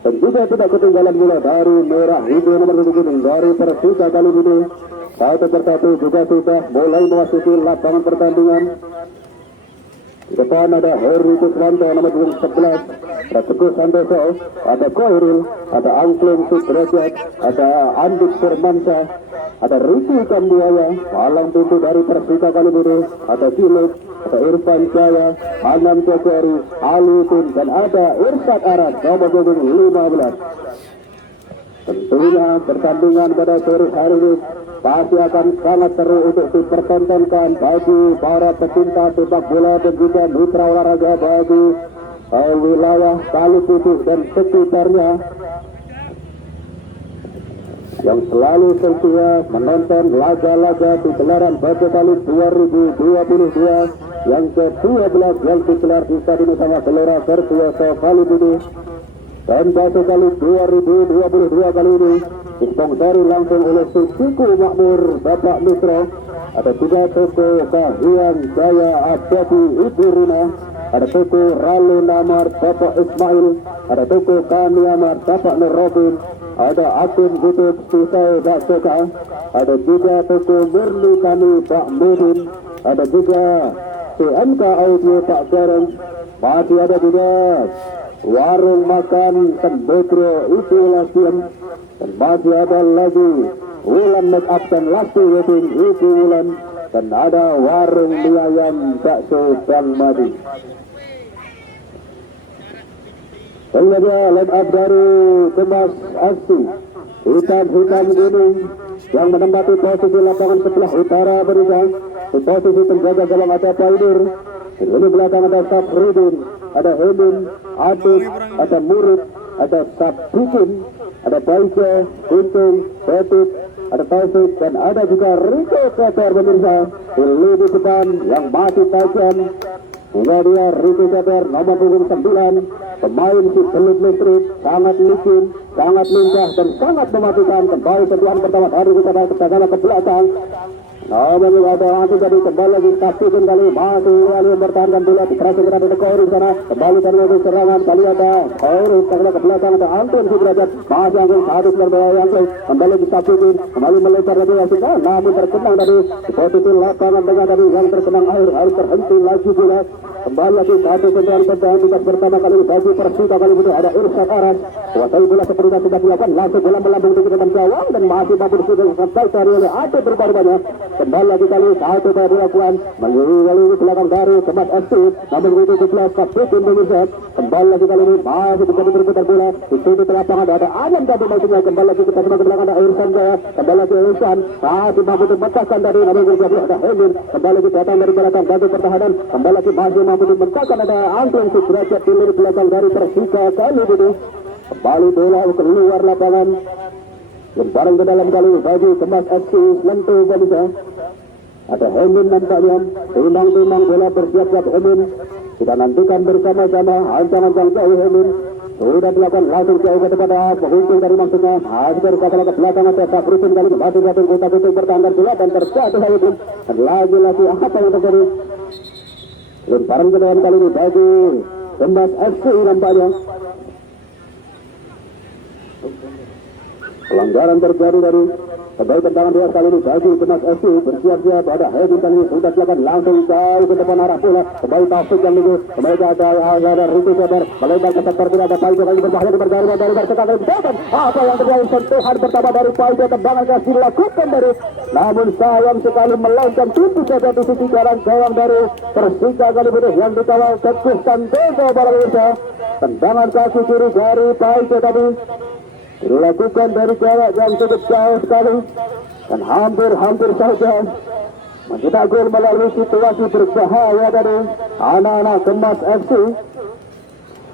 Dan juga tidak ketinggalan bola dari merah hijau nomor 7 dari Persita kali ini. Satu persatu juga sudah mulai memasuki lapangan pertandingan. Di depan ada Heri Kuswanto nomor 11, ada Teguh Santoso, ada Koirul, ada Angklung Sudrajat, ada Andik Firmansyah, ada Riki Kambuaya, palang pintu dari Persita kali ini, ada Siluk, ada Irfan Jaya, Anam Cokori, Ali Tun, dan ada Irsyad Arad nomor 15. Tentunya pertandingan pada sore hari ini pasti akan sangat seru untuk dipertontonkan bagi para pecinta sepak bola dan juga mitra olahraga bagi wilayah Kali Putih dan sekitarnya yang selalu setia menonton laga-laga di gelaran Batu Kali 2022 yang ke-12 yang digelar di Stadion Utama Gelora Virtuoso Kali Putih. Dan Batu Kali 2022 kali ini disponsori langsung oleh Suku Makmur Bapak Misro, ada juga toko Kahiyang Jaya Abadi Ibu Rina, ada toko Rale Namar Bapak Ismail, ada toko Kami Amar Bapak Nur Robin, ada Akum Butut Susai Baksoka, ada juga toko Murni Kami Pak Mudin, ada juga CMK Audio Pak Gareng, masih ada juga warung makan Sembetro Ibu Lasian, dan masih ada lagi Wulan Make Up dan Lasti Wedding Ibu Wulan, dan ada warung mie ayam bakso Bang Madi. Dan ada line up dari Kemas Aksi hitam-hitam gunung yang menempati posisi lapangan sebelah utara berikan di posisi penjaga gawang ada Paidur. Di belakang ada Safrudin, ada Hemin, Adit, ada Murid, ada Sabikin, ada Baisa, Untung, Betit, ada Taufik, dan ada juga Riko Keter pemirsa di lini depan yang masih tajam. Hingga dia Riko Keter nomor 9, pemain si pelut listrik, sangat licin, sangat lincah dan sangat mematikan. Kembali sentuhan pertama dari kita ke belakang. Namun ada nanti jadi kembali lagi Sabikin kali masih kembali mempertahankan bola di kerasa berada di Koiri sana, kembali dari serangan kali ada Koiri ke belakang ada Antun Sudrajat, masih Angklung satu berbahaya Angklung, kembali lagi Sabikin, kembali melebar dari Asika, namun terkenang dari posisi lapangan tengah tadi yang terkenang air terhenti lagi bola. Kembali lagi satu sentuhan pertahanan pertama kali bagi Persita kali ini ada Irsyad Aras, kuasai bola seperti yang sudah dilakukan, langsung bola melambung di depan gawang dan masih mampu sampai cari oleh ada berkorbannya. Kembali lagi kali satu kali dilakukan melalui belakang dari Kemas FC nomor 17 Sabikin pemirsa. Kembali lagi kali ini masih menjadi berputar bola di sudut lapangan ada Anam tadi maksudnya. Kembali lagi kita ke belakang ada Irfan Jaya, kembali lagi Irfan masih mampu memecahkan dari nomor 12 ada Hemin, kembali lagi datang dari belakang bagi pertahanan, kembali lagi masih mampu memecahkan ada Angklung Sudrajat di lini belakang dari Persika kali ini. Kembali bola keluar lapangan bareng ke dalam kali bagi Kemas FC Lentu pemirsa. Ada Hemin nampaknya, timang-timang bola bersiap-siap Hemin. Kita nantikan bersama-sama ancang-ancang jauh Hemin. Sudah dilakukan langsung jauh kepada penguntung dari maksudnya. Masih dari ke belakang ada Safrudin kali masih satu kota-kota pertahanan bola dan terjatuh Hemin. Dan lagi-lagi apa yang terjadi? Lemparan ke dalam kali ini bagi Kemas FC nampaknya. Pelanggaran terjadi dari kembali tendangan dua kali ini bagi Kemas FC bersiap-siap ada Hemin kali ini sudah dilakukan langsung jauh ke depan arah bola. Kembali Taufik yang minggu kembali ada Riki Keter melebar ke sektor tidak ada Paido kali berbahaya berjalan dari Persita kali belakang. Apa yang terjadi? Sentuhan pertama dari Paido, tendangan kasih dilakukan dari, namun sayang sekali melakukan tutup saja di sisi gawang dari Persita kali ini yang dikawal Teguh Santoso para pemirsa. Tendangan kaki kiri dari Paido tadi dilakukan dari jarak yang cukup jauh sekali dan hampir saja mencetak gol melalui situasi berbahaya dari anak-anak Kemas FC.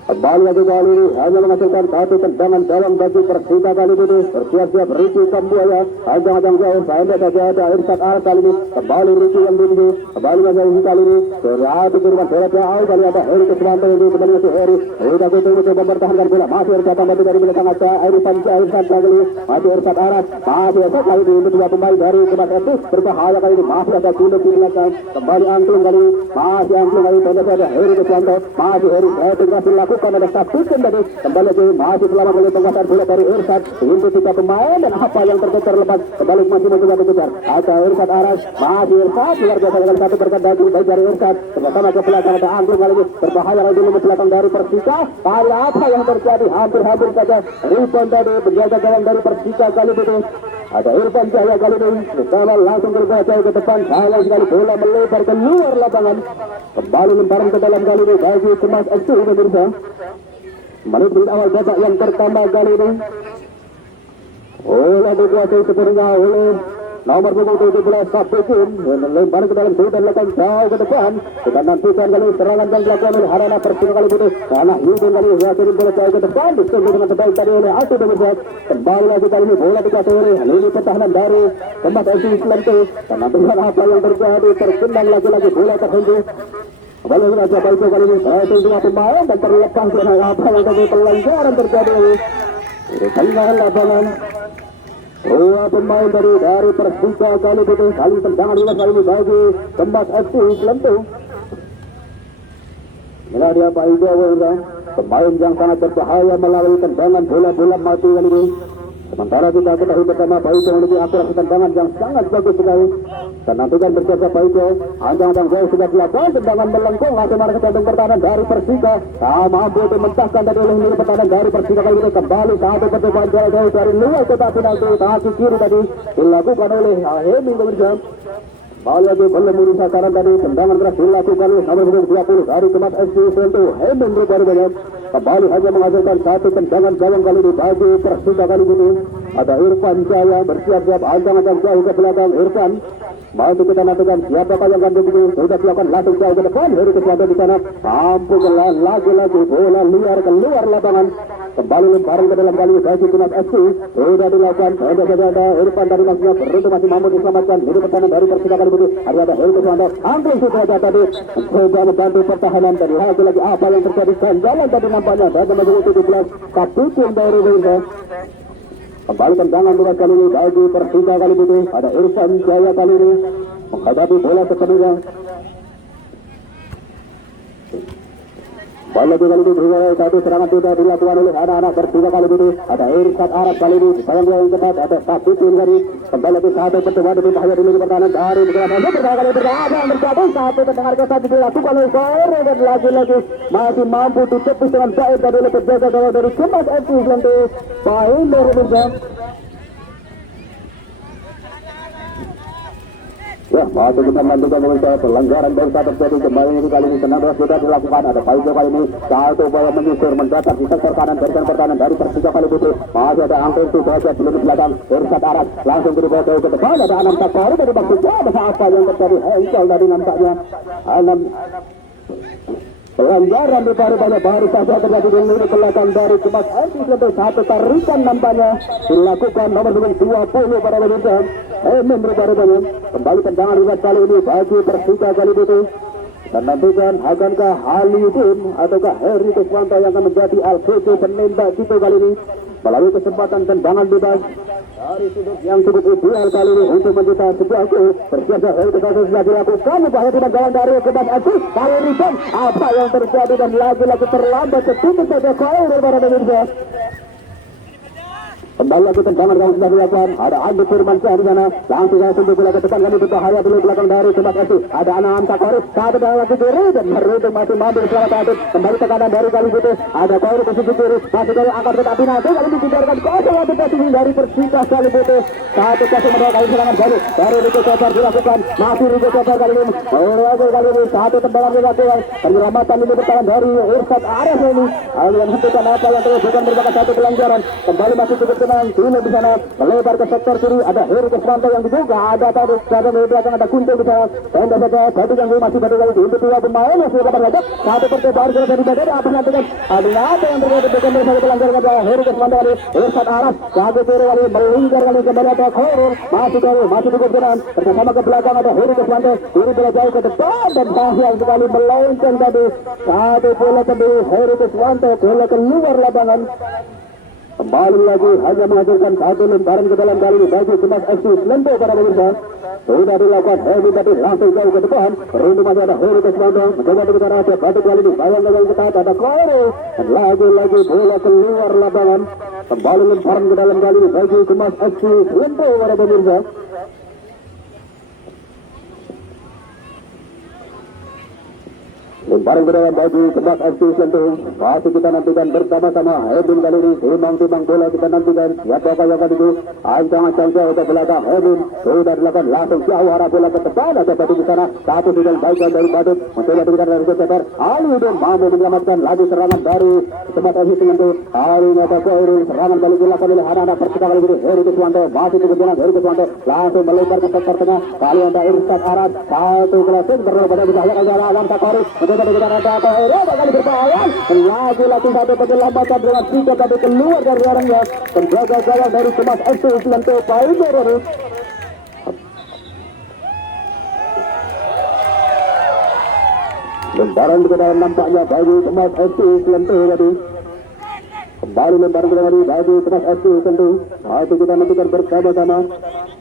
Kembali lagi kali ini hanya menghasilkan satu tendangan dalam bagi Persita kali ini. Bersiap-siap Riki Kambuaya, ancang-ancang jauh pendek saja ada Irsyad Arad kali ini. Kembali Riki yang tinggi, kembali lagi kali ini beradu kurban bola jauh kali ada Heri Kuswanto ini kembali masih Heri. Sudah betul-betul mempertahankan bola, masih Irsyad Arad dari belakang ada Irfan kali ini, masih Irsyad Arad, masih ada kali ini dua pemain dari Kemas FC berbahaya kali ini, masih ada Juluk di belakang. Kembali Angklung kali ini, masih Angklung kali pendek saja Heri Kuswanto, masih Heri kasih laku dilakukan ada satu tadi kembali lagi masih selamat oleh penguasaan bola dari Irsyad untuk tiga pemain dan apa yang terlepas kembali masih mencoba dikejar ada Irsyad Aras masih Irsyad luar biasa dengan satu berkendali baik dari Irsyad bersama ke belakang ada angklung kali ini berbahaya lagi di belakang dari Persika kali apa yang terjadi hampir saja rebound dari penjaga gawang dari Persika kali ini ada Irfan Jaya kali ini bersama langsung berbaca ke depan sayang sekali bola melebar ke luar lapangan kembali lemparan ke dalam kali ini bagi Cemas FC pemirsa menit awal babak yang pertama kali ini bola dikuasai sepenuhnya oleh nomor punggung 17 Sapikin lemparan ke dalam sudah letak jauh ke depan kita nantikan kali serangan yang dilakukan oleh Harana Persika kali ini karena Yudin kali ini kirim bola jauh ke depan disungguh dengan terbaik tadi oleh Atu pemirsa kembali lagi kali ini bola dikuasai oleh lini pertahanan dari Cemas FC Selente dan nantikan apa yang terjadi terkendang lagi bola terhenti kembali saja baik kali ini berhasil dua pemain dan terlepas dengan apa yang terjadi pelanggaran terjadi di tengah lapangan dua pemain dari Persika kali ini saling tendangan luas kali ini bagi Cemas FC Selente inilah dia Pak Ijo pemain yang sangat berbahaya melalui tendangan bola-bola mati kali ini sementara kita ketahui bersama Pak Ijo memiliki akurasi tendangan yang sangat bagus sekali dan nantikan berjasa Pak Ijo anjang-anjang jauh sudah dilakukan tendangan melengkung langsung marah ke jantung pertahanan dari Persika mampu dimentahkan dari oleh lini pertahanan dari Persika kali ini kembali satu percobaan jauh dari luar kotak penalti kaki kiri tadi dilakukan oleh Heming pemirsa Balik lagi belum merusak sasaran tadi tendangan keras dilakukan oleh nomor 20 dari Cemas FC Selente Heming banyak kembali hanya menghasilkan satu tendangan gawang kali ini bagi Persika kali ini ada Irfan Jaya bersiap-siap anjang-anjang jauh ke belakang Irfan masih kita nantikan siapakah yang akan begitu sudah silakan langsung jauh ke depan Heri Keswanto di sana mampu lagi bola liar keluar lapangan kembali lemparan ke dalam kali bagi Cemas FC sudah dilakukan ada Irfan dari masnya beruntung masih mampu diselamatkan ini pertahanan dari Persika kali ini ada Heri Keswanto angklung sudah ada tadi coba membantu pertahanan dan lagi apa yang terjadi jalan tadi nampaknya bagi nomor 17 Kapiten dari Winda kembali tendangan bola kali ini bagi Persika kali ini ada Irfan Jaya kali ini menghadapi bola sepenuhnya bola kali ini berulai satu serangan sudah dilakukan oleh anak-anak Persika kali ini ada Irsyad Arab kali ini sayang yang ketat ada Sapitin kali kembali lagi satu percobaan lebih bahaya di lini pertahanan dari pertahanan yang terjadi satu tendangan ketat dilakukan oleh Sore dan lagi-lagi masih mampu ditepis dengan baik dari penjaga gawang dari Cemas FC Selente baik dari pemirsa ya masih kita menentukan pemirsa pelanggaran bangsa terjadi kembali ini kali ini tenang terus sudah dilakukan ada Paijo kali ini satu upaya menyisir mendatar di sektor kanan barisan pertahanan dari Persika kali itu masih ada angklung itu saja belum di belakang Irsyad Aras langsung dibawa jauh ke depan ada Anam Sakari dari maksudnya ada apa yang terjadi hengkel dari nampaknya Anam pelanggaran baru saja terjadi di lini belakang dari Cemas FC Selente satu tarikan nampaknya dilakukan nomor 20 pada pemirsa Heming rupanya kembali tendangan ribat kali ini bagi Persika kali ini dan nantikan akankah Halidin ataukah Heri Keswanto yang akan menjadi LKC penembak gitu kali ini melalui kesempatan tendangan bebas dari sudut yang cukup ideal kali ini untuk mencetak sebuah gol bersiap Heri Keswanto sudah dilakukan bahaya tidak gawang dari Cemas FC kali ini apa yang terjadi dan lagi-lagi terlambat sedikit saja gol daripada pemirsa kembali lagi tendangan yang sudah dilakukan ada Andi Firmansyah di sana langsung saya tunggu bola ke depan kali berbahaya di belakang dari Cemas FC ada Anam Sakari satu dan lagi kiri dan Merudung masih mampu diselamatkan kembali ke kanan dari kali itu ada Koiri ke sisi kiri masih dari angkat tetapi nanti kali ini dibiarkan kosong lagi posisi dari Persika kali itu satu kasih medal kali serangan baru dari Rico Cobar dilakukan masih Rico Cobar kali ini kali ini satu tendangan dilakukan penyelamatan ini bertahan dari Irsyad Aras ini yang hentikan apa yang terjadi bukan merupakan satu pelanggaran kembali masih cukup tenang dulu di sana melebar ke sektor kiri ada Heri Keswanto yang diduga ada tadi ada di belakang ada Kunto di sana dan saja satu yang masih pada kali untuk dua pemain yang sudah berada satu percobaan sudah dari badan apa nantikan ada apa yang terjadi bukan satu pelanggaran ada Heri Keswanto kali Irsyad Aras jago kiri kali melingkar kali kembali ada Khairul masih cukup tenang bersama ke belakang ada Heri Keswanto kiri bola jauh ke depan dan sayang sekali melenceng tadi satu bola tadi Heri Keswanto bola keluar lapangan Kembali lagi hanya menghasilkan satu lemparan ke dalam kali ini bagi Kemas FC Selento para pemirsa. Sudah dilakukan Hemi tapi langsung jauh ke depan. Beruntung masih ada Hemi Kesmanto. Mencoba di utara aja batu kali ini. Bayang-bayang ketat ada Koiro. Dan lagi-lagi bola keluar lapangan. Kembali lemparan ke dalam kali ini bagi Kemas FC Selento para pemirsa. Lemparan ke dalam bagi Kemas FC Selento. Masih kita nantikan bersama-sama. Edwin kali ini timbang-timbang bola kita nantikan. Siapakah yang akan itu? Ancang-ancang jauh ke belakang. Edwin sudah dilakukan langsung jauh arah bola ke depan. Ada batu di sana. Satu sudah baikkan dari Badut. Mencoba dikitar dari Goceper. Ali dan mampu menyelamatkan lagi serangan dari Kemas FC Selento. Ali Mata Koirul. Serangan balik dilakukan oleh anak-anak persika kali ini. Heri Keswanto. Masih ke jalan Heri Keswanto. Langsung melempar ke sektor tengah. Kali ada Irsyad Arad. Satu kelasin berlalu pada bahaya dari Alam Sakori. Kita ada Koiro kali berbahaya. Lagi-lagi satu penyelamatan dengan tiga tadi keluar dari orangnya. Penjaga gawang dari Kemas FC Selento Paidoro. Lemparan ke dalam nampaknya bagi Kemas FC Selento tadi. Kembali lemparan ke dalam bagi Kemas FC Selento. Itu kita nantikan bersama-sama.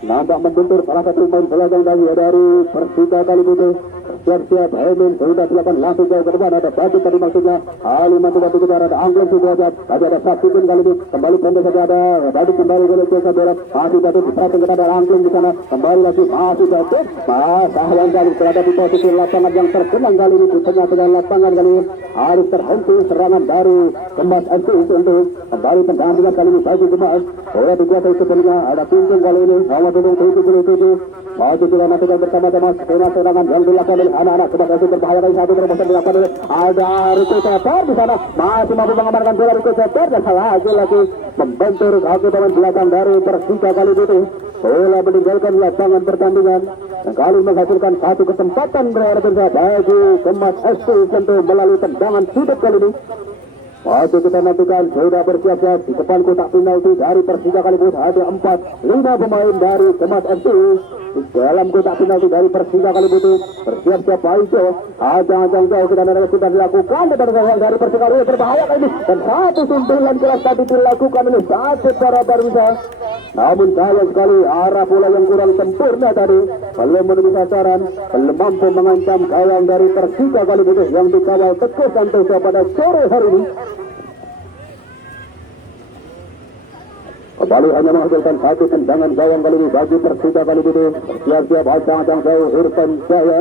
Nampak membentur salah satu pemain belakang dari Persika kali itu. Siap-siap Hemin sudah dilakukan langsung jauh ke depan. Ada Batu tadi maksudnya. Ali Batu kita ada Angklung sudah ada. Tadi ada Saksikin kali ini. Kembali pendek saja ada Batu kembali ke Jasa Berat. Masih Batu diperhatikan kita ada Angklung di sana. Kembali lagi masih Batu. Sayang kali berada di posisi lapangan yang terkenang kali ini. Di tengah-tengah lapangan kali ini. Harus terhenti serangan dari Kemas FC untuk kembali pendampingan kali ini bagi Kemas. Bola dikuasai sebenarnya. Ada Pintung kali ini. Nomor 77. Masih kita nantikan bersama-sama serangan yang dilakukan oleh anak-anak Kemas FC berbahaya dari satu terobosan dilakukan oleh ada Rico Ceper di sana. Masih mampu mengamankan bola Rico Ceper dan lagi-lagi membentur kaki pemain belakang dari Persika kali itu. Bola meninggalkan lapangan pertandingan dan kali menghasilkan satu kesempatan berbeda bagi Kemas FC tentu melalui tendangan sudut kali ini. Waktu kita nantikan sudah bersiap-siap di depan kotak penalti dari Persika kali ini ada 4-5 pemain dari Kemas FC. Di dalam kotak penalti dari Persika kali itu bersiap-siap Paijo. Ajang-ajang jauh kita nantikan sudah dilakukan dan gawang dari Persika kali ini berbahaya kali ini dan satu sundulan keras tadi dilakukan oleh satu para Barisa. Namun sayang sekali arah bola yang kurang sempurna tadi belum menemui sasaran, belum mampu mengancam gawang dari Persika kali itu yang dikawal Teguh Santoso pada sore hari ini. Kembali hanya menghasilkan satu tendangan gawang kali ini bagi Persika kali itu. Siap-siap acang-acang jauh Irfan Jaya.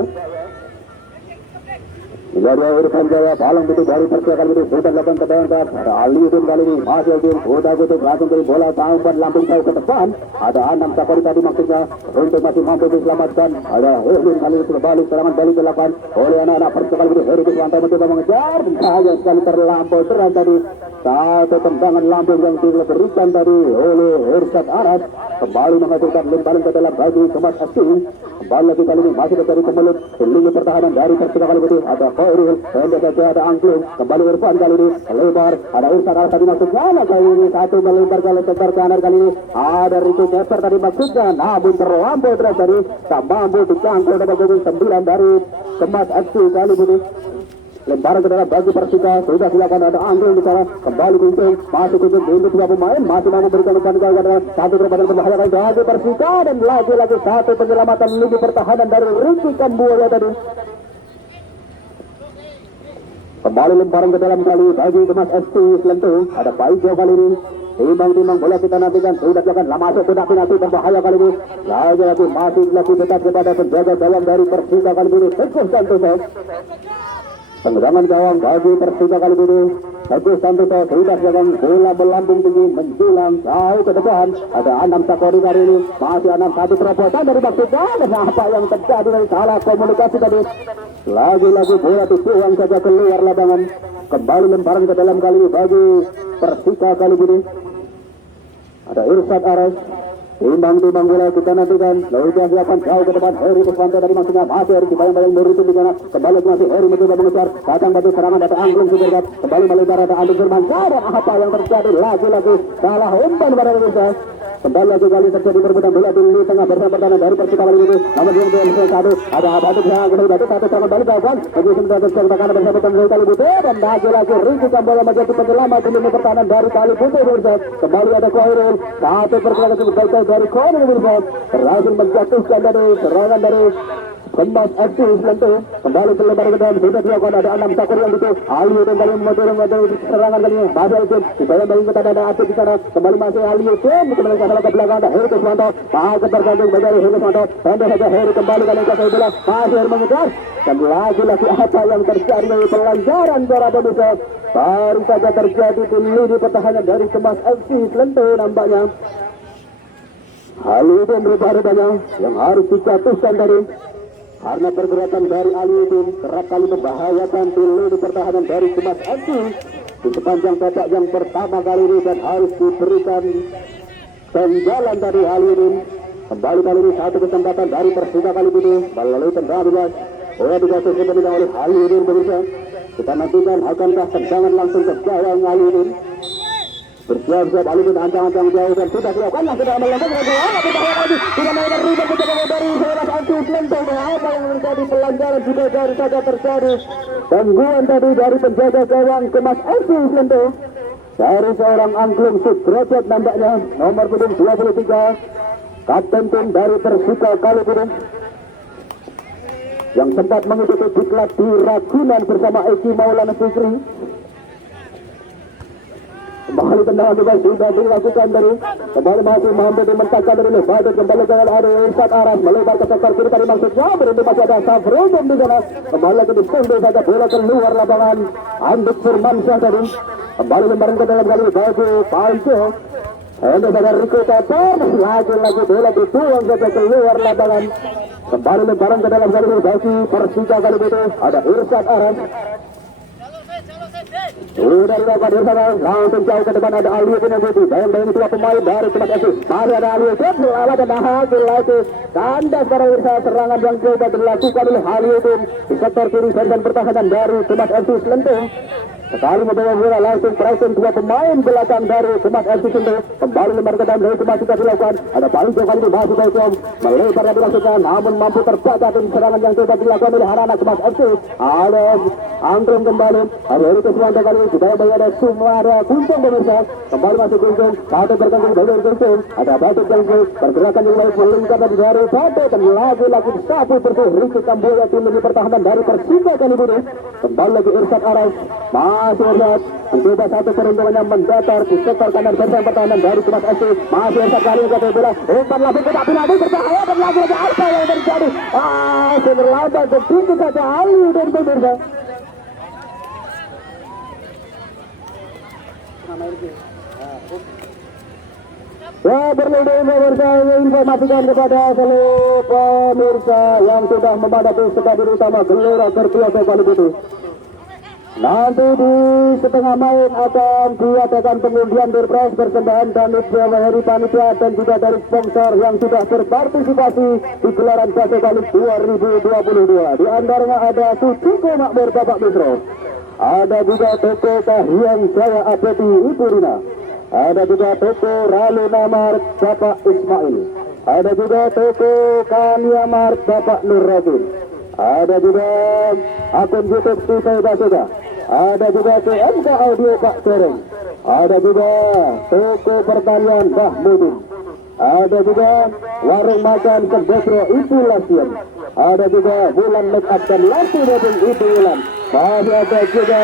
Dari Irfan Jaya palang itu dari Persika kali itu sudah dilakukan tendangan. Ada Aliudin kali ini masih Aliudin sudah gutuk langsung dari bola umpan lambung jauh ke depan. Ada Anam Sakori tadi maksudnya untuk masih mampu diselamatkan. Ada Herlin kali itu berbalik serangan balik dilakukan oleh anak-anak Persika kali itu. Heri Keswanto mencoba mengejar dan sayang sekali terlampau terang tadi. Satu tendangan lambung yang diberikan tadi oleh Irsyad Arad. Kembali menghasilkan lemparan ke dalam bagi Kemas FC. Kembali lagi kali ini masih dari pemelut lini pertahanan dari Persika kali itu. Ada Koirul, pendek saja ada Angklung. Kembali Irfan kali ini lebar. Ada Irsyad Arad tadi maksudnya kali ini satu melebar ke sektor kanan kali ini. Ada Rico Ceper tadi maksudnya namun terlampau terus tadi. Tak mampu dicangkul dapat gol 9 dari Kemas FC kali ini. Lemparan ke dalam bagi Persika sudah dilakukan ada Angklung di sana. Kembali Kuntung masih Kuntung untuk dua pemain masih mau memberikan umpan kepada satu terobosan berbahaya bagi Persika dan lagi-lagi satu penyelamatan lini pertahanan dari Ricky Kambuaya tadi. Kembali lemparan ke dalam kali bagi Kemas FC Selento. Ada Paijo kali ini. Timbang-timbang bola kita nantikan sudah dilakukan masuk kotak penalti berbahaya kali ini. Lagi-lagi masih dilakukan tetap kepada penjaga gawang dari Persika kali ini. Teguh Santoso. Tendangan gawang bagi Persika kali ini. Teguh Santoso sudah dilakukan bola melambung tinggi menjulang jauh ke depan. Ada Anam Sakori kali ini. Masih Anam satu terobosan dari Persika dan apa yang terjadi dari salah komunikasi tadi. Lagi-lagi bola dibuang saja keluar lapangan. Kembali lemparan ke dalam kali ini bagi Persika kali ini. Ada Irsyad Arad. Timbang-timbang bola kita nantikan. Lalu dia siapkan jauh ke depan. Heri Keswanto dari maksudnya masih Heri dibayang-bayang Nuritin di sana. Kembali masih Heri mencoba mengejar. Datang batu serangan ada Angklung Sudirgat. Kembali melebar ada Andi Firman. Dan apa yang terjadi lagi-lagi salah umpan pada Indonesia. Kembali lagi kali terjadi perebutan bola di lini tengah bersama pertahanan dari Persita kali ini. Nomor 21 ada Batu yang kembali Batu satu tangan balik kawan. Bagi sementara terjadi kanan bersama pertahanan kali itu dan lagi Rizky Kambola menjadi penyelamat di lini pertahanan dari kali itu. Kembali ada Khairul satu pergerakan baik dari Khairul Mirzad berhasil menjatuhkan dari serangan dari Kemas FC Selento. Kembali ke lebar ke dalam sudah dilakukan ada 6 takur yang itu Ali dan kali memotong serangan kali ini Badal itu dibayang bagi kita ada Atif di sana. Kembali masih Ali itu kembali ke belakang ada Heri Kuswanto agak tergantung dari Heri Kuswanto pendek saja Heri kembali kali ke bola masih mengejar dan lagi apa yang terjadi dari pelanggaran para pemirsa baru saja terjadi di lini pertahanan dari Kemas FC Selento nampaknya. Ali itu rupanya yang harus dijatuhkan dari karena pergerakan dari Aliuddin kerap kali membahayakan di pertahanan dari Kemas FC di sepanjang babak yang pertama kali ini dan harus diberikan penjalan dari Aliuddin. Kembali kali ini satu kesempatan dari Persita kali ini melalui tendangan bebas bola dikasih kepada oleh Aliuddin pemirsa. Kita nantikan akankah tendangan langsung ke gawang Aliuddin. Bersiap-siap Aliuddin ancang-ancang jauh dan sudah dilakukan sudah melengkung tidak mau terlibat dari seorang Anti Selento. Apa yang menjadi pelanggaran juga dari saja terjadi gangguan tadi dari penjaga gawang Kemas FC Selento dari seorang angklung Sudrajat nampaknya nomor punggung 23 kapten tim dari Persita kali ini yang sempat mengikuti diklat di Ragunan bersama Eki Maulana Fikri. Kembali tendangan juga sudah dilakukan dari kembali masih mampu dimentakkan dari Lebanon kembali dengan ada Irsad Aras melebar ke sektor kiri tadi maksudnya berhenti masih ada Safrudin di sana kembali lagi disunduh saja bola keluar lapangan Anduk Firmansyah tadi kembali lembaran ke dalam kali bagi Panco untuk saja Riko Kapan lagi bola dituang saja keluar lapangan kembali lembaran ke dalam kali bagi Persita kali itu ada Irsad Aras. Sudah dilakukan di sana langsung jauh ke depan ada Aliuddin yang itu dan dua pemain dari Kemas FC masih ada Aliuddin melawan dan hasil lagi kandas para usaha serangan yang coba dilakukan oleh Aliuddin di sektor kiri dan pertahanan dari Kemas FC Selento. Sekali membawa bola langsung pressing dua pemain belakang dari Kemas FC Selento kembali lembar ke dalam dari Kemas sudah dilakukan ada Panco kali ini masih kosong melebar yang dilakukan namun mampu terbaca di serangan yang coba dilakukan oleh anak Kemas FC ada angklung kembali ada Heri Kuswanto kali ini sudah ada Sumara Kuncung pemirsa kembali masih Kuncung satu bergantung dari Kuncung ada Batu Jangkau pergerakan yang baik melingkar dari Batu dan lagi sapu bersih Rizky Kambola tim di pertahanan dari Persita kali ini kembali lagi Irsad Aras masih Irsad mencoba satu peruntungannya mendatar di sektor kanan bersama pertahanan dari Kemas FC masih Irsad kali ini ke bola umpan langsung ke penalti berbahaya dan lagi apa yang terjadi terlambat sedikit saja Aliuddin pemirsa. Ya perlu informasikan kepada seluruh pemirsa yang sudah memadati stadion utama Gelora Kertiasa kali itu. Nanti di setengah main akan diadakan pengundian Pilpres persembahan dan dari panitia dan juga dari sponsor yang sudah berpartisipasi di gelaran Jasa kali 2022. Di antaranya ada Suciko Makmur Bapak Misro. Ada juga Toko Kahiyang Jaya Abedi Ibu Rina. Ada juga Toko Ralu Namar Bapak Ismail. Ada juga Toko Kaniamar Bapak Nur Razin. Ada juga akun YouTube Tisai Basuda. Ada juga TMK Audio Pak Sereng. Ada juga Toko Pertanian Bahmudin. Ada juga Warung Makan Sembesro Ibu Lasian. Ada juga Bulan Make Up dan Lampu Mobil Ibu Wulan. Masih ada juga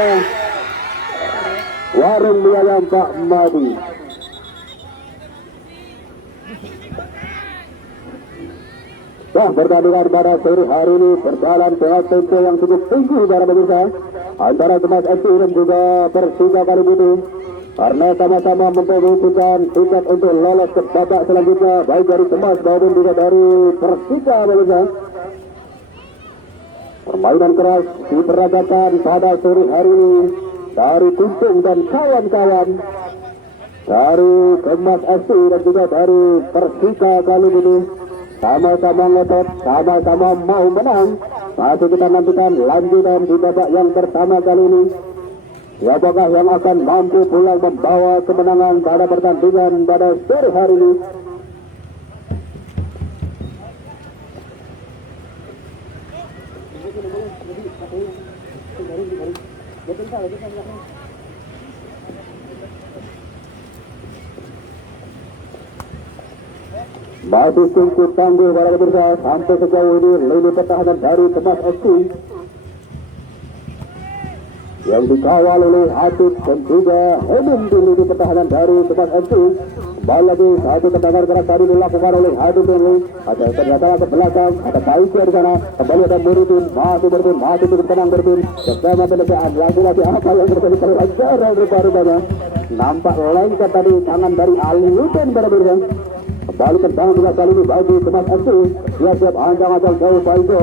Warung Mie Ayam Pak Madi. Pertandingan pada sore hari ini berjalan dengan tempo yang cukup tinggi para pemirsa antara Kemas FC dan juga Persita kali ini karena sama-sama memperebutkan tiket untuk lolos ke babak selanjutnya baik dari Kemas maupun juga dari Persita pemirsa. Permainan keras diperagakan pada sore hari ini dari Kuncung dan kawan-kawan dari Kemas FC dan juga dari Persita kali ini. Sama-sama ngotot, sama-sama mau menang. Masih kita nantikan lanjutan di babak yang pertama kali ini. Siapakah yang akan mampu pulang membawa kemenangan pada pertandingan pada sore hari ini? Masih singkut tangguh para pemirsa sampai sejauh ini lini pertahanan dari Kemas FC yang dikawal oleh Hatip dan juga Hemin di lini pertahanan dari Kemas FC. Kembali lagi satu tendangan keras tadi dilakukan oleh Hatip ini. Ada ternyata ke belakang, ada Paisya di sana. Kembali ada Muritin, masih bertenang bertin. Bersama pendekaan lagi-lagi apa yang terjadi kalau acara berubah-ubahnya. Nampak lengket tadi tangan dari Ali Luten berbeda. Kembali tendangan dua kali ini bagi Kemas FC. Siap-siap ancang-ancang jauh Paisya.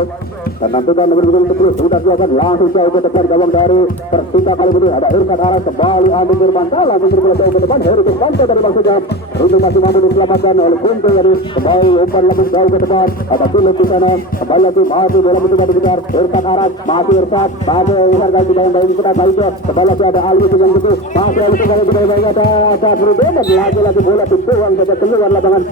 Dan nantikan nomor 10 sudah siapkan langsung jauh ke depan gawang dari Persita kali ini ada Irfan Aras kembali Andi Firmansyah langsung berbola jauh ke depan Heri Firmansyah dari maksudnya Runtung masih mampu diselamatkan oleh Kunto jadi kembali umpan lebih jauh ke depan ada Philip di sana kembali lagi masih bola mencoba dikejar Irfan Aras masih Irfan harga kita yang baik kita baik kembali lagi ada Ali yang gitu masih Ali kembali ada berubah lagi bola dibuang saja keluar lapangan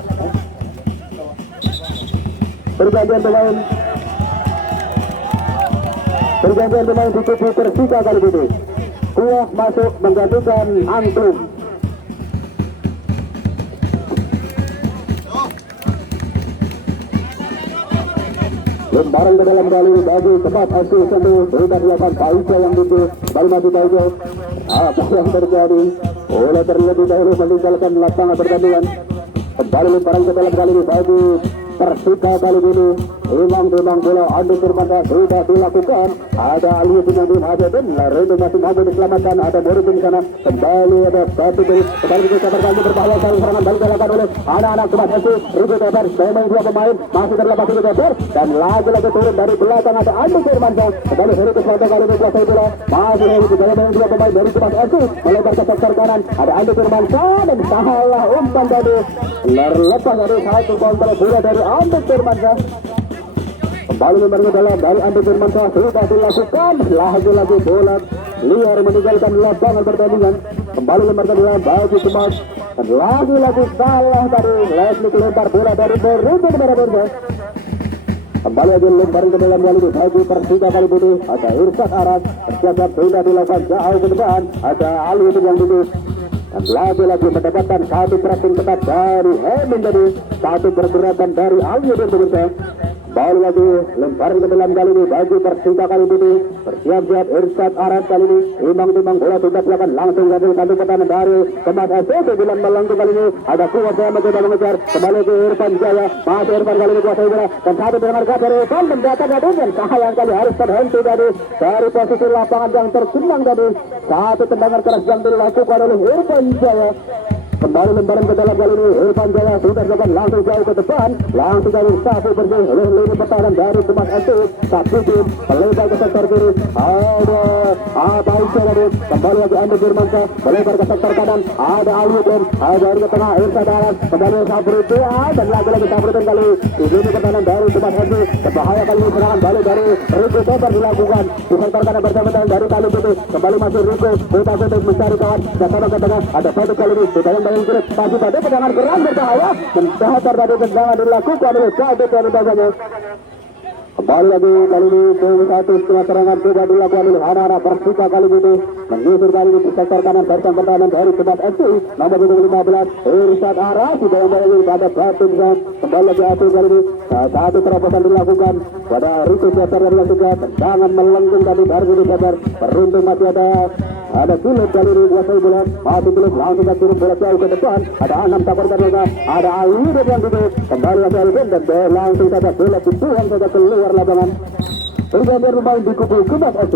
pergantian pemain di tubuh Persita kali ini. Kuah masuk menggantikan Angklung. Lemparan ke dalam kali bagi Kemas FC sentuh sudah dilakukan Paisya yang itu baru masih Paisya. Apa yang terjadi? Oleh terlebih dahulu meninggalkan lapangan pertandingan. Kembali lemparan ke dalam kali ini bagi Persita kali ini. Memang bola Andi Firmansyah sudah dilakukan. Ada Ali Binandin Hajatun, Laredo masih mampu diselamatkan. Ada Boris di sana. Kembali ada satu kembali ke kabar kali berbahaya kali serangan balik dilakukan oleh anak-anak Kemas FC. Rigo Tebar, pemain dua pemain masih terlepas Rigo Tebar dan lagi-lagi turun dari belakang ada Andi Firmansyah. Kembali Heri ke selatan kali ini kuasai bola. Masih Heri di dalam dua pemain dari Kemas FC melebar ke sektor kanan. Ada Andi Firmansyah dan salah umpan tadi. Terlepas dari satu kontrol bola dari Andi Firmansyah. Kembali membaru dalam dari Andi Firmansyah sudah dilakukan lagi-lagi bola liar meninggalkan lapangan pertandingan. Kembali lembar dalam bagi Kemas dan lagi-lagi salah dari Leslie lempar bola dari Beruntung berbeda. Kembali lagi lempar ke dalam kali ini bagi Persita kali ini ada Irfan Aras bersiap sudah dilakukan jauh ke depan ada Ali yang duduk. Dan lagi-lagi mendapatkan satu tracking ketat dari Hemin tadi satu pergerakan dari Ali dan berbeda. Baru lagi lemparan ke dalam kali ini bagi Persita kali ini bersiap-siap Irfan Aras kali ini timbang bola sudah silakan langsung dari satu pertahanan dari Kemas FC bilang melengkung kali ini ada kuasa mencoba mengejar kembali ke Irfan Jaya masih Irfan kali ini kuasai bola dan satu dengar dari Irfan mendatang dan sayang kali harus terhenti dari posisi lapangan yang tergenang tadi satu tendangan keras yang dilakukan oleh Irfan Jaya. Kembali lemparan ke dalam kali ini Irfan Jaya sudah dilakukan langsung jauh ke depan langsung dari sapu bersih oleh lini pertahanan dari Kemas FC Saputin melebar ke sektor kiri ada Paisya tadi kembali lagi Andi Firmansyah melebar ke sektor kanan ada Alwiden ada dari ke tengah Irfan Aras kembali Saputin dan lagi-lagi Saputin kali di lini pertahanan dari Kemas FC berbahaya kali ini serangan balik dari Rico Tebar dilakukan di sektor kanan bersama dari kali itu kembali masih Rico Kota Kota mencari kawan dan ke tengah ada satu kali ini yang kulit masih pada tendangan keras berbahaya dan dahatar dari tendangan dilakukan oleh Sadet dari baganya. Kembali lagi kali ini ke satu setengah serangan sudah dilakukan oleh anak-anak Persita kali ini menyusur kali ini di sektor kanan barisan pertahanan dari Kemas FC nomor 15 Irfan Aras di dalam kali ini pada batin kembali lagi satu kali ini satu terobosan dilakukan pada Rico Tebar dari juga tendangan melengkung tadi dari Rico Tebar beruntung masih ada Philip kali ini kuasai bola masih Philip langsung kirim bola jauh ke depan ada 6 takor ternyata ada Ayu yang duduk kembali lagi Alvin dan langsung saja bola dibuang saja keluar lapangan bergantian pemain di kubu Kemas FC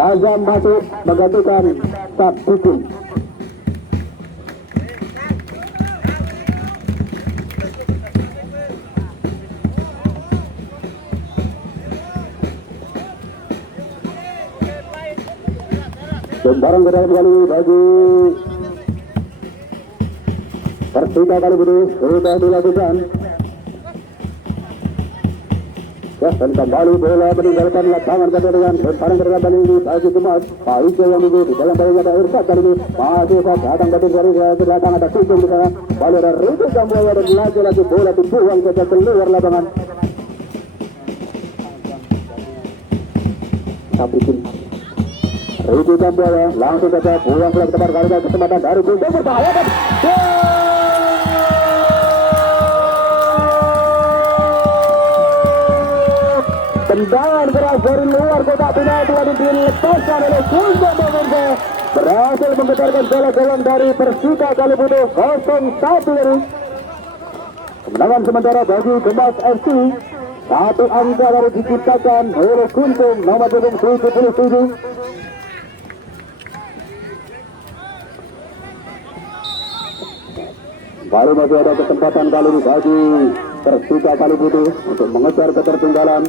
Azam masuk menggantikan Saputin. Barang ke dalam kali bagi Persita kali ini sudah dilakukan ya dan kembali bola meninggalkan lapangan pertandingan lemparan ke dalam kali ini bagi Kemas Paisya yang duduk di dalam kali ada Irfan kali ini masih saat datang batin dari belakang ada Kucing di sana balik ada Rico Sambuaya dan lagi-lagi bola dibuang saja keluar lapangan Saputin Itu Kambuaya langsung saja buang ke tempat kali kesempatan dari Guntur berbahaya dan tendangan keras dari luar kotak penalti telah dilepaskan oleh Guntur Beberga, berhasil menggetarkan bola gawang dari Persita Kalibudo 0-1 dari kemenangan sementara bagi Gemas FC. Satu angka baru diciptakan oleh Kuntum nomor punggung 77. Baru masih ada kesempatan kali ini bagi Persita Kalibudo untuk mengejar ketertinggalan.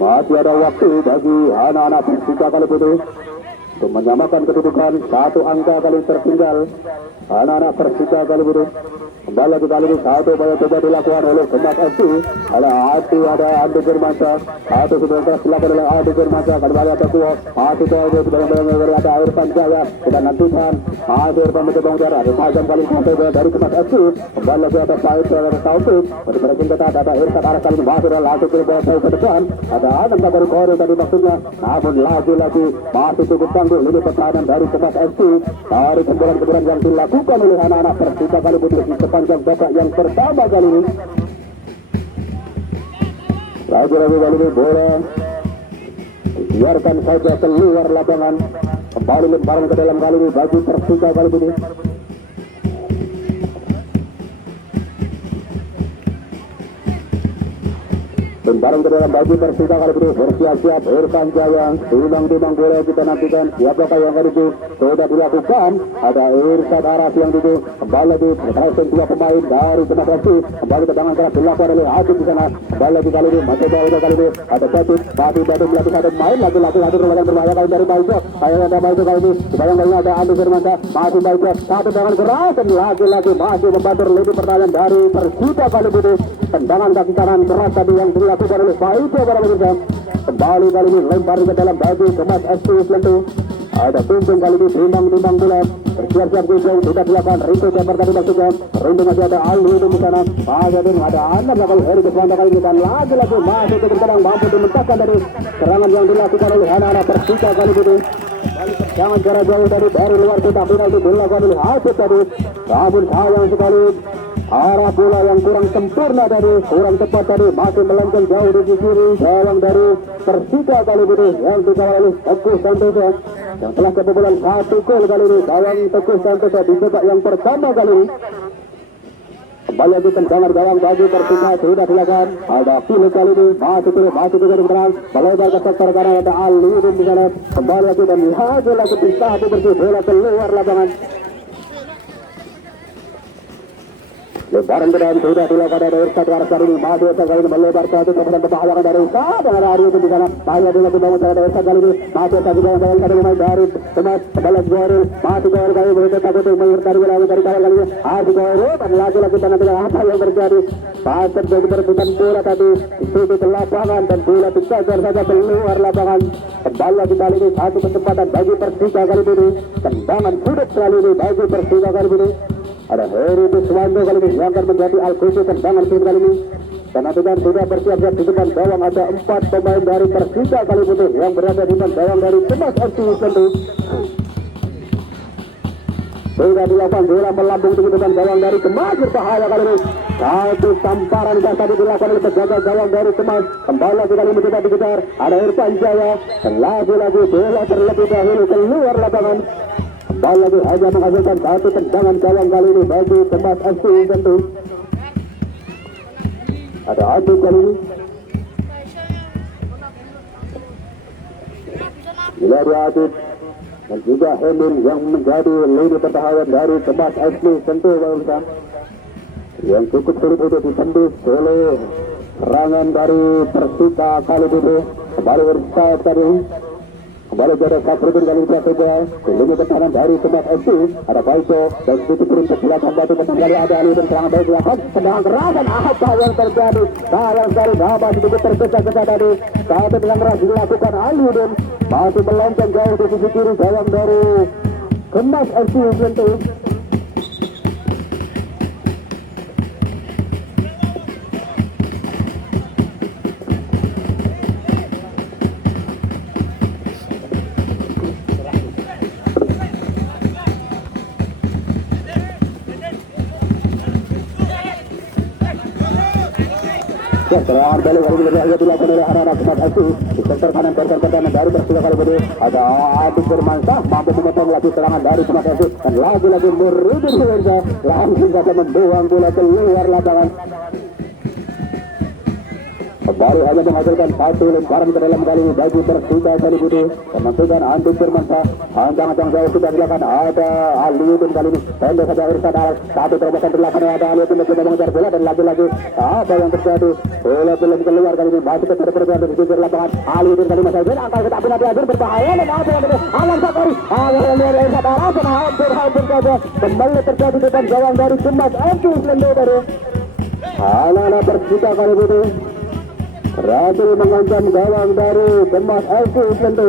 Masih ada waktu bagi anak-anak Persita Kalibudo untuk menyamakan kedudukan. Satu angka kali tertinggal anak-anak Persita Kalibudo. Kembali lagi kali ini satu upaya coba dilakukan oleh Gemas FC. Ada Andi Firmansyah, satu sudah dilakukan oleh Andi Firmansyah. Kembali ada Kuo, masih itu sudah ada Irfan Jaya. Kita nantikan masih Irfan mencoba mengejar. Ada tajam kali sampai dari Gemas FC. Kembali lagi ada Said dari Taufik. Berikut ketat ada Irfan arah kali ini masih langsung ke depan. Ada Adam dari Kori tadi maksudnya. Namun lagi-lagi masih cukup tangguh ini pertahanan dari Gemas FC. Dari kemudian yang dilakukan oleh anak-anak Persita Kalibudo sepanjang babak yang pertama kali ini. Lagi-lagi kali ini bola biarkan saja keluar lapangan. Kembali lemparan ke dalam kali ini bagi Persita Kalibudo. Lemparan ke dalam bagi Persita Kalibudo. Bersiap-siap Irfan Jaya. Timbang-timbang bola kita nantikan. Siapakah yang kali itu sudah dilakukan? Ada Irsyad Aras yang itu kembali lagi berhasil dua pemain dari Gemas FC. Kembali tendangan keras dilakukan oleh Adit di sana. Kembali lagi kali ini mencoba kali ini ada Batu melakukan satu main lagi rumahkan berbahaya kali dari Baikro. Saya ada Baikro kali ini. Sekarang kali ada Andi Firmansyah. Masih Baikro satu tendangan keras dan lagi-lagi masih membantu lebih pertahanan dari Persita Kalibudo. Tendangan kaki kanan keras tadi yang dilakukan oleh Baikro para pemirsa. Kembali kali ini lempar ke dalam bagi Gemas FC Lentu. Ada Kuntum kali ini timbang-timbang bola. Bersiap-siap Kuntum sudah dilakukan. Rito Jember tadi maksudnya. Rito masih ada Alwi di sana. Ada Anak kali Heri Keswanda kali ini dan lagi-lagi masih terkadang mampu dimentahkan dari serangan yang dilakukan oleh anak-anak Persita Kalibudo. Jangan jarak jauh dari luar kotak penalti dilakukan oleh Hafiz tadi. Namun sayang sekali arah bola yang kurang sempurna tadi, kurang tepat tadi, masih melenceng jauh di sisi kiri gawang dari Persita Kalibudo yang dikawal oleh Teguh Santoso yang telah kebobolan satu gol kali ini. Gawang Teguh Santoso di babak yang pertama kali ini. Kembali lagi tendangan gawang bagi Persita sudah dilakukan. Ada pilih kali ini masih terus berang melebar ke sektor kanan ada Ali di sana. Kembali lagi dan lagi bisa bersih bola keluar lapangan. Lebaran ke dalam sudah dilakukan dari Irsyad Aras kali ini. Masih Irsyad kali ini melebar ke kemudian berbahayakan dari Irsyad dan ada Ari itu di sana. Saya dengan dibangun dari Irsyad kali ini. Masih Irsyad juga yang kali ini dari Gemas. Kembali Goril. Masih Goril kali ini takut untuk menyertai wilayah dari kawal kali ini. Masih Goril dan lagi-lagi tanah apa yang terjadi. Pasir bagi perebutan bola tadi itu ke lapangan dan bola dikejar saja keluar lapangan. Kembali lagi kali ini satu kesempatan bagi Persita Kalibudo. Tendangan sudut kali ini bagi Persita Kalibudo. Ada Heri Keswanda kali ini yang akan menjadi Al-Qusi tendangan sudut kali ini. Dan nantikan sudah bersiap-siap di depan gawang ada 4 pemain dari Persita Kalibudo yang berada di depan gawang dari Gemas FC tentu. Sudah dilakukan bola melambung tinggi depan gawang dari Gemas, berbahaya kali ini. Satu tamparan gas tadi dilakukan oleh penjaga gawang dari Gemas. Kembali lagi kali ini mencoba dikejar. Ada Irfan Jaya dan lagi-lagi bola terlebih dahulu keluar lapangan. Kembali lagi hanya menghasilkan satu tendangan gawang kali ini bagi Gemas FC tentu. Ada Adit kali ini. Bila dia Adit dan juga Hemir yang menjadi lini pertahanan dari Gemas FC tentu pemirsa, yang cukup sulit untuk ditembus oleh serangan dari Persita Kalibudo. Kembali Irsyad tadi. Kembali ada Sabrudin kali ini saja. Lini pertahanan dari Gemas FC. Ada Baito dan sedikit turun ke belakang batu. Kembali ada Ali dan serangan baik dilakukan. Tendangan keras dan apa yang terjadi? Sayang sekali nama sedikit tergesa-gesa tadi. Satu dengan keras dilakukan Ali dan masih melenceng jauh di sisi kiri gawang dari Gemas FC tentu. Ya, serangan balik kali ini berhasil dilakukan oleh anak-anak Kemas FC. Di sektor kanan dari Persija kali ini ada Adik Firmansyah mampu memotong lagi serangan dari Kemas FC dan lagi-lagi Muridin Firmansyah langsung saja membuang bola keluar lapangan. Baru hanya menghasilkan satu lemparan ke dalam kali ini bagi Persija kali ini. Memasukkan Andik Firmansyah, ancang-ancang jauh sudah dilakukan ada Aliudin kali ini. Pendek saja Irsan Aras, satu terobosan dilakukan ada Aliudin mencoba mengejar bola dan lagi-lagi apa yang terjadi? Bola belum keluar kali ini, masih tetap berpeluang di sisi lapangan. Aliudin kali masih Azin, angkat ke tapi Azin berbahaya dan apa yang terjadi? Alam Sakari, yang lihat Irsan Aras dan hampir saja kembali terjadi depan gawang dari Kemas FC Selendo dari anak-anak Persija kali ini. Berhasil mengancam gawang dari Kemas FC Selendo.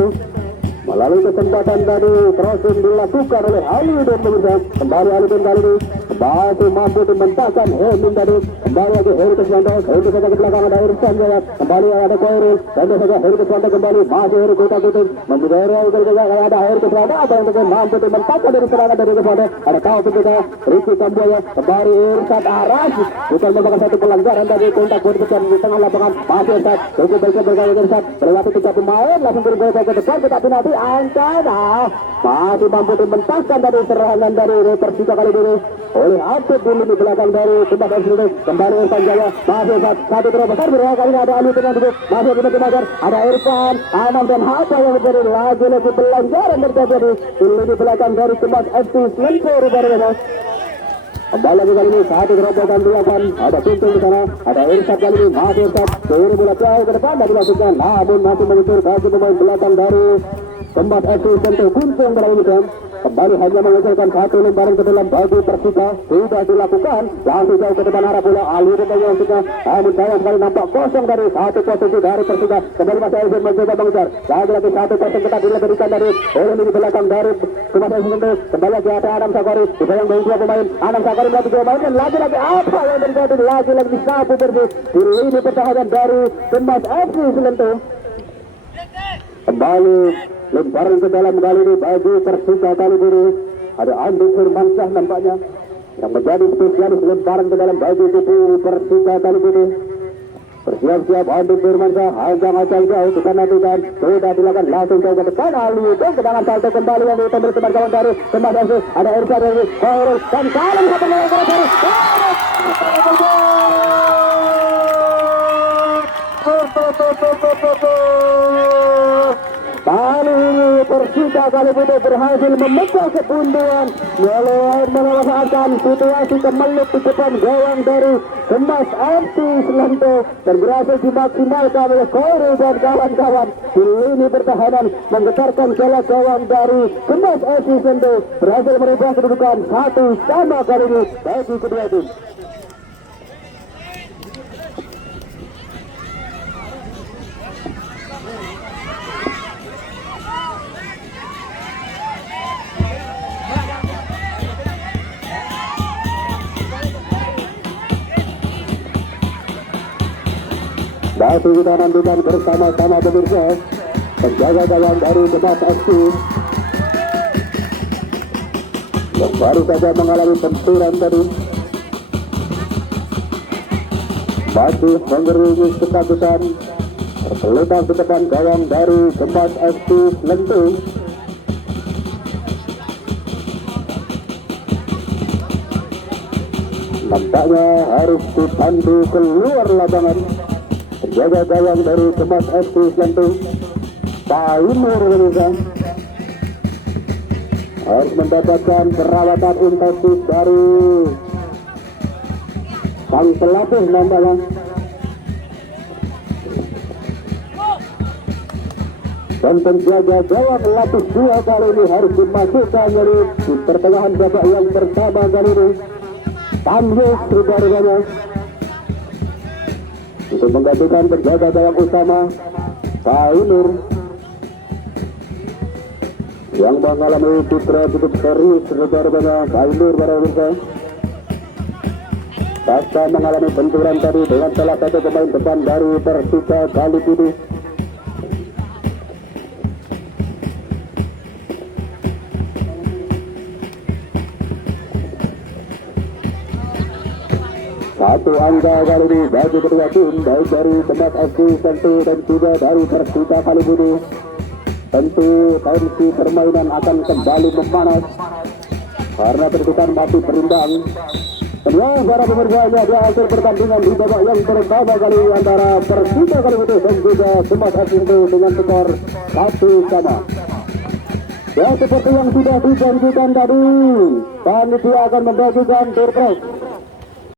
Melalui kesempatan tadi crossing dilakukan oleh Aliudin pemirsa. Kembali Aliudin kali ini masih mampu dimentahkan Hemin tadi. Kembali lagi Heri Keswanto saja ke belakang ada Irsan Jaya. Kembali ada Koirul. Pendek saja Heri Keswanto kembali masih Heri Kuta-Kutin memberi juga ada Heri Keswanto apa yang terjadi mampu dimentahkan dari serangan dari Keswanto. Ada Taufik juga Riki Kamboya kembali Irsan Aras bukan merupakan satu pelanggaran dari kontak berdekatan di tengah lapangan. Masih Irsan cukup baik bergaya Irsan melewati 3 pemain langsung bergaya ke depan tetapi nanti Ancana masih mampu dimentahkan dari serangan dari Persija kali ini oleh Atlet dulu di belakang dari Kemas FC kembali Irfan Jaya masih satu terobosan berulang kali ada Aliudin yang duduk masih Kemas ada Irfan Anam dan Hatta yang terjadi lagi-lagi pelanggaran terjadi di belakang dari Kemas FC Selempur baru kembali lagi kali ini satu terobosan dilakukan ada Tuntung di sana ada Irsyad kali ini masih Irsyad turun bola jauh ke depan dan dimasukkan namun masih mengucur bagi pemain belakang dari Kemas FC Selempur Kuntung berlawan kembali hanya menghasilkan satu lembaran ke dalam bagi Persija sudah dilakukan langsung jauh ke depan arah bola Aliudin yang sudah namun sayang sekali nampak kosong dari satu posisi dari Persija kembali masih Elvin mencoba mengejar lagi-lagi satu kosong ketat diberikan dari orang di belakang dari Kemas FC Selempur kembali lagi ada Anam Sakari dibayang dari 2 pemain Anam Sakari melatih 2 pemain dan lagi-lagi apa yang terjadi lagi-lagi disapu bersih di lini pertahanan dari Kemas FC Selempur kembali lemparan ke dalam kali ini bagi Persija kali ini ada Andik Firmansyah nampaknya yang menjadi spesialis lemparan ke dalam bagi tubuh Persija kali ini. Bersiap-siap Andik Firmansyah ancang-ancang jauh ke sana dan sudah dilakukan langsung jauh ke depan Aliudin kedangan salto kembali yang ditembel teman kawan dari Kemas FC ada Irsyad dari Koirul dan Kalem satu melalui dari kali ini Persija kali ini berhasil memecah kebuntuan memanfaatkan situasi kemelut di depan gawang dari Kemas FC Selempur dan berhasil dimaksimalkan oleh Koirul dan kawan-kawan di lini pertahanan menggetarkan jala gawang dari Kemas FC Selempur berhasil merubah kedudukan 1-1 kali ini bagi kedua tim. Masih kita nantikan bersama-sama pemirsa penjaga gawang dari Kemas FC yang baru saja mengalami benturan tadi masih mengerungus ketakutan tergeletak di depan gawang dari Kemas FC Selempur. Nampaknya harus dipandu keluar lapangan penjaga gawang dari Kemas FC Selempur Taimur Indonesia harus mendapatkan perawatan intensif dari sang pelatih nampaknya. Dan penjaga gawang lapis 2 kali ini harus dimasukkan dari di pertengahan babak yang pertama kali ini. Tamyiz rupanya untuk menggantikan penjaga gawang utama Taimur yang mengalami cedera cukup serius rupanya Taimur para pemirsa. Pasca mengalami benturan tadi dengan salah satu pemain depan dari Persija kali ini. Satu angka kali ini bagi kedua tim, baik dari Kemas FC tentu dan juga dari Persita Kalibudi. Tentu tensi permainan akan kembali memanas karena kedudukan masih berimbang. Kedua para pemirsa, ini adalah hasil pertandingan di babak yang pertama kali antara Persita Kalibudi dan juga Kemas FC dengan skor 1-1. Ya, seperti yang sudah dijanjikan tadi, panitia akan membagikan door prize